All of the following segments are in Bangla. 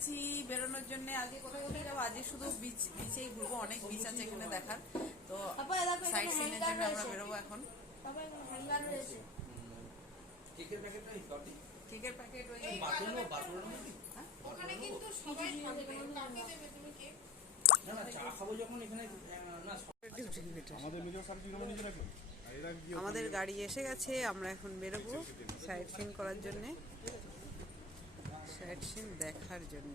গেছি বেরোনোর জন্য। আজকে কোথায় কোথায় যাবো? আজকে শুধু বিচেই ঘুরবো, অনেক বিচ আছে এখানে দেখার। তো সাইড সিনের জন্য আমরা বেরোবো এখন। কেকের প্যাকেট ওখানে কিন্তু সবাই খাবে, কাকে দেবে তুমি কেক? না না, চা খাবো যখন এখানে না আমাদের গাড়ি এসে গেছে, আমরা এখন বেরোবো সাইড সিন করার জন্য, সাইড সিন দেখার জন্য।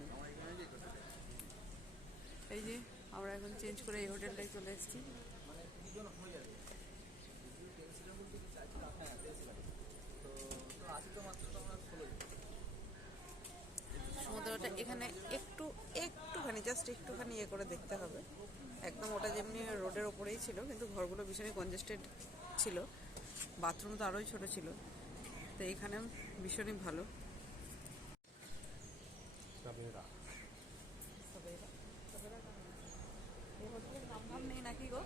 এই যে আমরা এখন চেঞ্জ করে এই হোটেলটায় চলে এসেছি। সমুদ্রটা এখানে একটুখানি জাস্ট একটুখানি ইয়ে করে দেখতে হবে। একদম ওটা যেমনি রোডের ওপরেই ছিল, কিন্তু ঘরগুলো ভীষণই কনজেস্টেড ছিল, বাথরুম তো আরোই ছোট ছিল। তো এখানে ভীষণই ভালো। নাম নেই নাকি গো?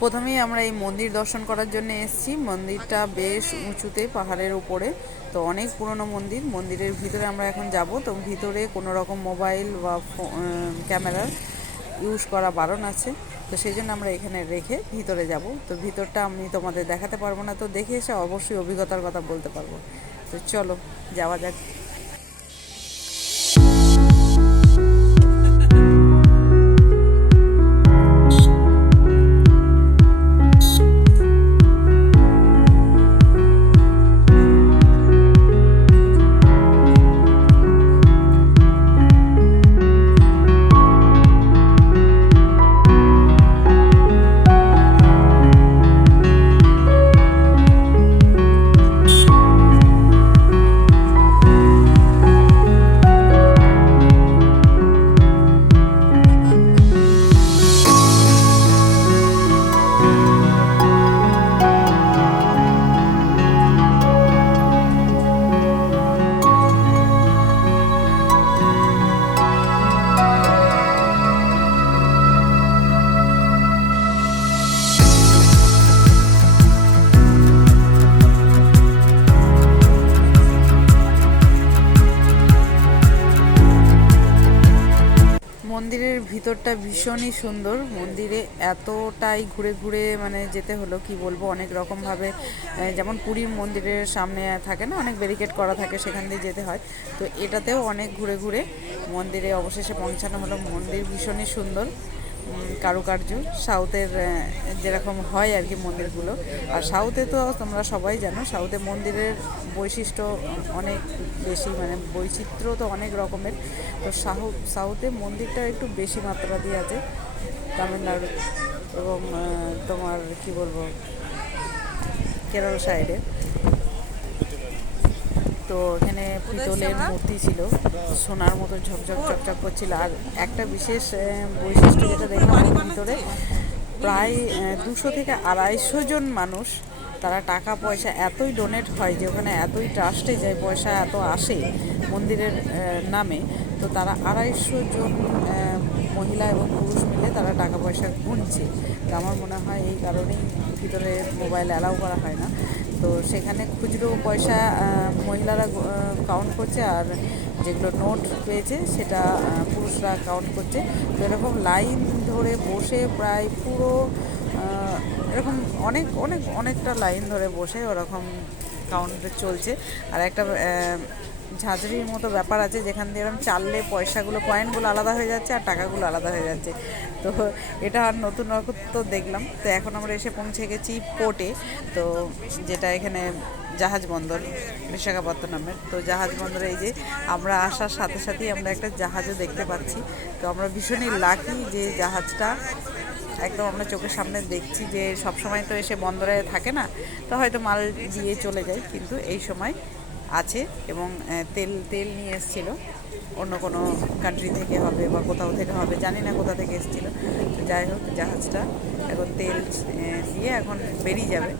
প্রথমেই আমরা এই মন্দির দর্শন করার জন্য এসেছি। মন্দিরটা বেশ উঁচুতে, পাহাড়ের উপরে। তো অনেক পুরনো মন্দির। মন্দিরের ভিতরে আমরা এখন যাব। তো ভিতরে কোনো রকম মোবাইল বা ক্যামেরার ইউজ করা বারণ আছে। তো সেই জন্য আমরা এখানে রেখে ভিতরে যাব। তো ভিতরটা আমি তোমাদের দেখাতে পারবো না, তো দেখে এসে অবশ্যই অভিজ্ঞতার কথা বলতে পারবো। তো চলো যাওয়া যাক। মন্দিরের ভিতরটা ভীষণই সুন্দর। মন্দিরে এতটাই ঘুরে ঘুরে মানে যেতে হলো, কি বলবো, অনেক রকমভাবে। যেমন পুরীর মন্দিরের সামনে থাকে না, অনেক ব্যারিকেড করা থাকে, সেখান দিয়ে যেতে হয়। তো এটাতেও অনেক ঘুরে ঘুরে মন্দিরে অবশেষে পৌঁছানো হলো। মন্দির ভীষণই সুন্দর। কারুকার্য সাউথের যেরকম হয় আর কি মন্দিরগুলো। আর সাউথে তো তোমরা সবাই জানো সাউথে মন্দিরের বৈশিষ্ট্য অনেক বেশি, মানে বৈচিত্র্য তো অনেক রকমের। তো সাউথে মন্দিরটা একটু বেশি মাত্রা দিয়ে আছে তামিলনাড়ু এবং তোমার কি বলবো কেরল সাইডে। তো এখানে পিতলের মূর্তি ছিল, সোনার মতো ঝকঝক চকচক করছিল। আর একটা বিশেষ বৈশিষ্ট্য যেটা দেখলাম ওর ভিতরে, প্রায় 200 থেকে 250 জন মানুষ, তারা টাকা পয়সা এতই ডোনেট হয় যে ওখানে এতই ট্রাস্টে যায়, পয়সা এত আসে মন্দিরের নামে। তো তারা 250 জন মহিলা এবং পুরুষ মিলে তারা টাকা পয়সা গুনছে। তো আমার মনে হয় এই কারণেই ভিতরে মোবাইল অ্যালাউ করা হয় না। তো সেখানে খুচরো পয়সা মহিলারা কাউন্ট করছে, আর যেগুলো নোট পেয়েছে সেটা পুরুষরা কাউন্ট করছে। তো এরকম লাইন ধরে বসে প্রায় পুরো এরকম অনেকটা লাইন ধরে বসে ওরকম কাউন্ট চলছে। আর একটা ঝাঁঝরির মতো ব্যাপার আছে যেখান দিয়ে এরকম চাললে পয়সাগুলো কয়েনগুলো আলাদা হয়ে যাচ্ছে আর টাকাগুলো আলাদা হয়ে যাচ্ছে। তো এটা আর নতুন রকম দেখলাম। তো এখন আমরা এসে পৌঁছে গেছি পোর্টে, তো যেটা এখানে জাহাজ বন্দর বিশাখাপত্তনমের। তো জাহাজ বন্দরে এই যে আমরা আসার সাথে সাথেই আমরা একটা জাহাজও দেখতে পাচ্ছি। তো আমরা ভীষণই লাকি যে জাহাজটা একদম আমরা চোখের সামনে দেখছি। যে সব সময় তো এসে বন্দরে থাকে না, তো হয়তো মাল দিয়ে চলে যায়, কিন্তু এই সময় আছে। এবং তেল নিয়ে এসেছিলো অন্য কোনো কান্ট্রি থেকে হবে বা কোথাও থেকে হবে, জানি না কোথা থেকে এসেছিলো। তো যাই হোক জাহাজটা এখন তেল দিয়ে এখন বেরিয়ে যাবে।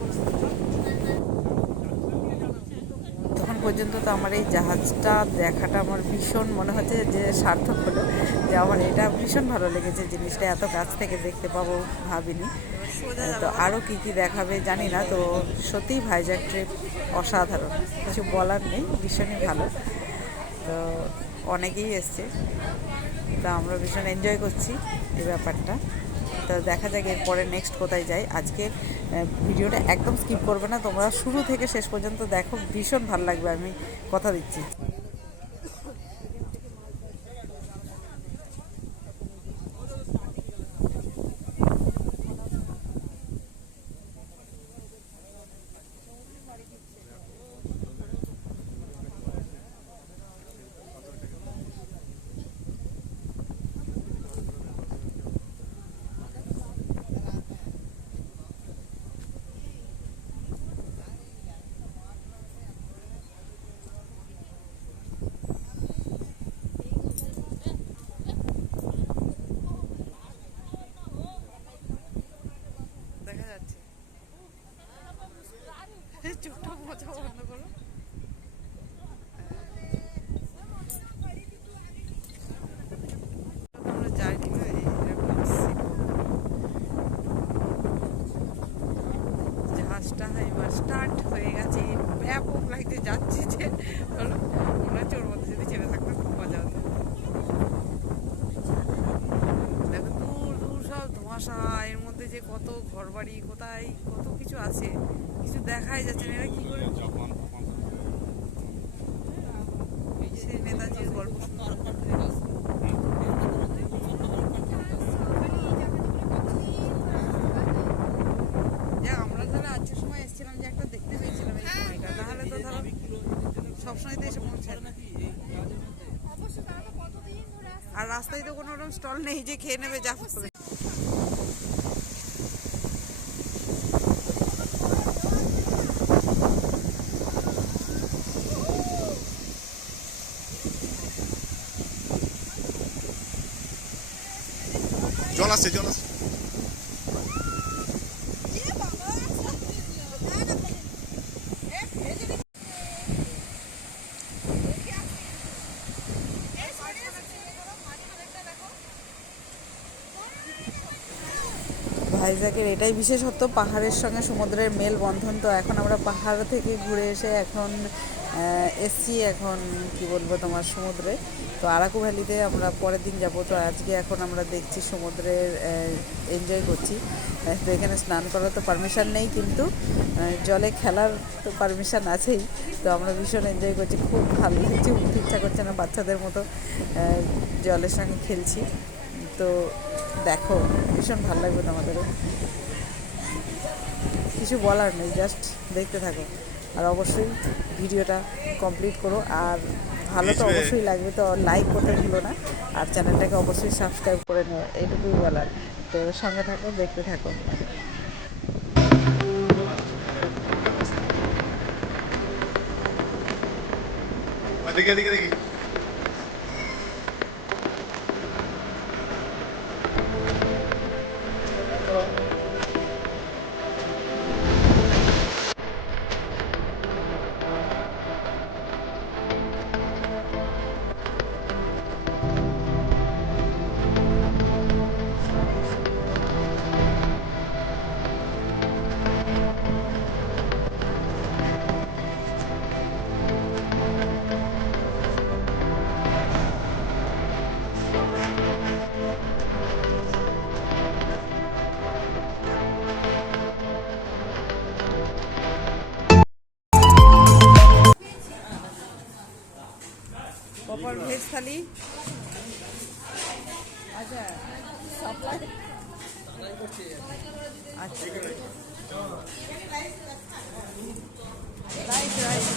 তখন পর্যন্ত তো আমার এই জাহাজটা দেখাটা আমার ভীষণ মনে হচ্ছে যে সার্থক হলো, যে আমার এটা ভীষণ ভালো লেগেছে, জিনিসটা এত কাছ থেকে দেখতে পাবো ভাবিনি। তো আরও কী কী দেখাবে জানি না। তো সত্যিই ভাইজ্যাক ট্রিপ অসাধারণ, কিছু বলার নেই, ভীষণই ভালো। তো অনেকেই এসছে, তো আমরা ভীষণ এনজয় করছি এই ব্যাপারটা। তো দেখা যাক এরপরে নেক্সট কোথায় যাই। আজকের ভিডিওটা একদম স্কিপ করবে না, তোমরা শুরু থেকে শেষ পর্যন্ত দেখো, ভীষণ ভালো লাগবে, আমি কথা দিচ্ছি। দেখা যাচ্ছে চোখটা মজা বন্ধ করো। আমরা যাইনি, জাহাজটা এবার স্টার্ট হয়ে গেছে, ব্যাপক লাগতে যাচ্ছে যে বলো, মনে হচ্ছে ওর মধ্যে যদি ছেড়ে থাকতো খুব মজা হতো। দেখো দূর দূর সব ধোঁয়াশা, এর মধ্যে যে কত ঘরবাড়ি, কোথায় কত কিছু আছে, কিছু দেখাই যাচ্ছে না। এরা কি করে সেই নেতাজির গল্প আমরা তাহলে আজকের সময় এসেছিলাম যে একটা দেখতে পেয়েছিলাম এই সময়টা, তাহলে তো ধরো সবসময় তো এসে পৌঁছায় না। আর রাস্তায় তো কোনো রকম স্টল নেই যে খেয়ে নেবে যা হবে। জল আসছে, জল আসছে। ভাইজ্যাকের এটাই বিশেষত্ব, পাহাড়ের সঙ্গে সমুদ্রের মেলবন্ধন। তো এখন আমরা পাহাড় থেকে ঘুরে এসে এখন এসছি এখন কি বলবো তোমার সমুদ্রে। তো আরাকু ভ্যালিতে আমরা পরের দিন যাব। তো আজকে এখন আমরা দেখছি সমুদ্রের এনজয় করছি। তো এখানে স্নান করার তো পারমিশন নেই, কিন্তু জলে খেলার তো পারমিশন আছেই। তো আমরা ভীষণ এনজয় করছি, খুব ভালো লাগছে, উঠতে ইচ্ছা করছে না, বাচ্চাদের মতো জলের সঙ্গে খেলছি। তো দেখো, ভীষণ ভালো লাগবে তোমাদেরও। কিছু বলার নেই, জাস্ট দেখতে থাকো। আর অবশ্যই ভিডিওটা কমপ্লিট করো, আর ভালো তো অবশ্যই লাগবে, তো লাইক করতে ভুলো না, আর চ্যানেলটাকে অবশ্যই সাবস্ক্রাইব করে নিও, এইটুকুই বলার। তো সঙ্গে থাকো, দেখতে থাকো। দেখি দেখি দেখি প্রপার ভেজ থালি। আচ্ছা, সাপ্লাই। আচ্ছা, রাইট রাইট।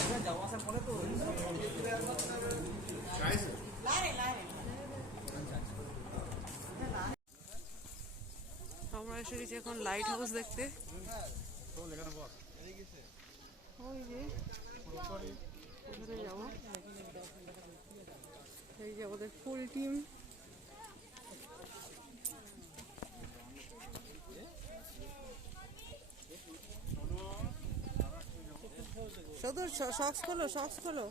আমরা এসে গেছি এখন লাইট হাউস দেখতে। ওই যে ওখানে যাবো, এই যে আমাদের ফুল টিম। শুধু সক্স খোলো, সক্স খোলো।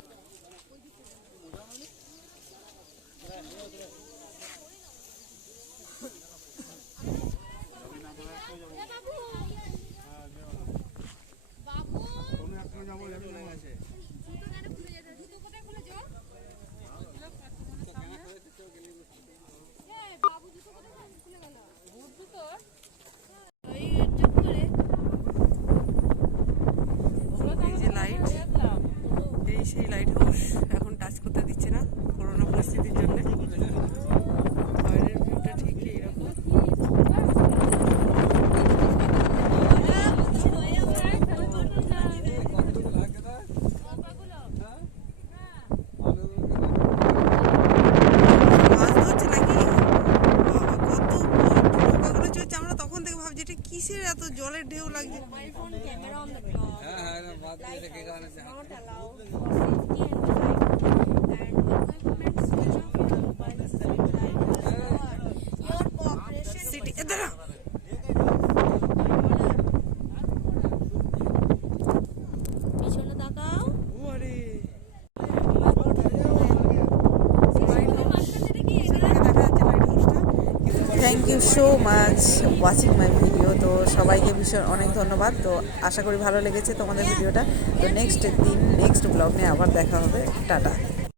এই যে লাইট, এই সেই লাইট হাউস। এখন টাচ করতে দিচ্ছে না করোনা পরিস্থিতির জন্য। বাইরের ভিউটা ঠিক এইরকম। মাছ ধরছে নাকি? কত নৌকাগুলো চলছে, আমরা তখন থেকে ভাবছি এটা কিসের এত জলের ঢেউ লাগছে। সিটি দাঁড়া। ওরে thank you so much watching my video. তো সবাইকে ভীষণ অনেক ধন্যবাদ। তো আশা করি ভালো লেগেছে তোমাদের ভিডিওটা। তো নেক্সট ব্লগ নিয়ে আবার দেখা হবে। টাটা।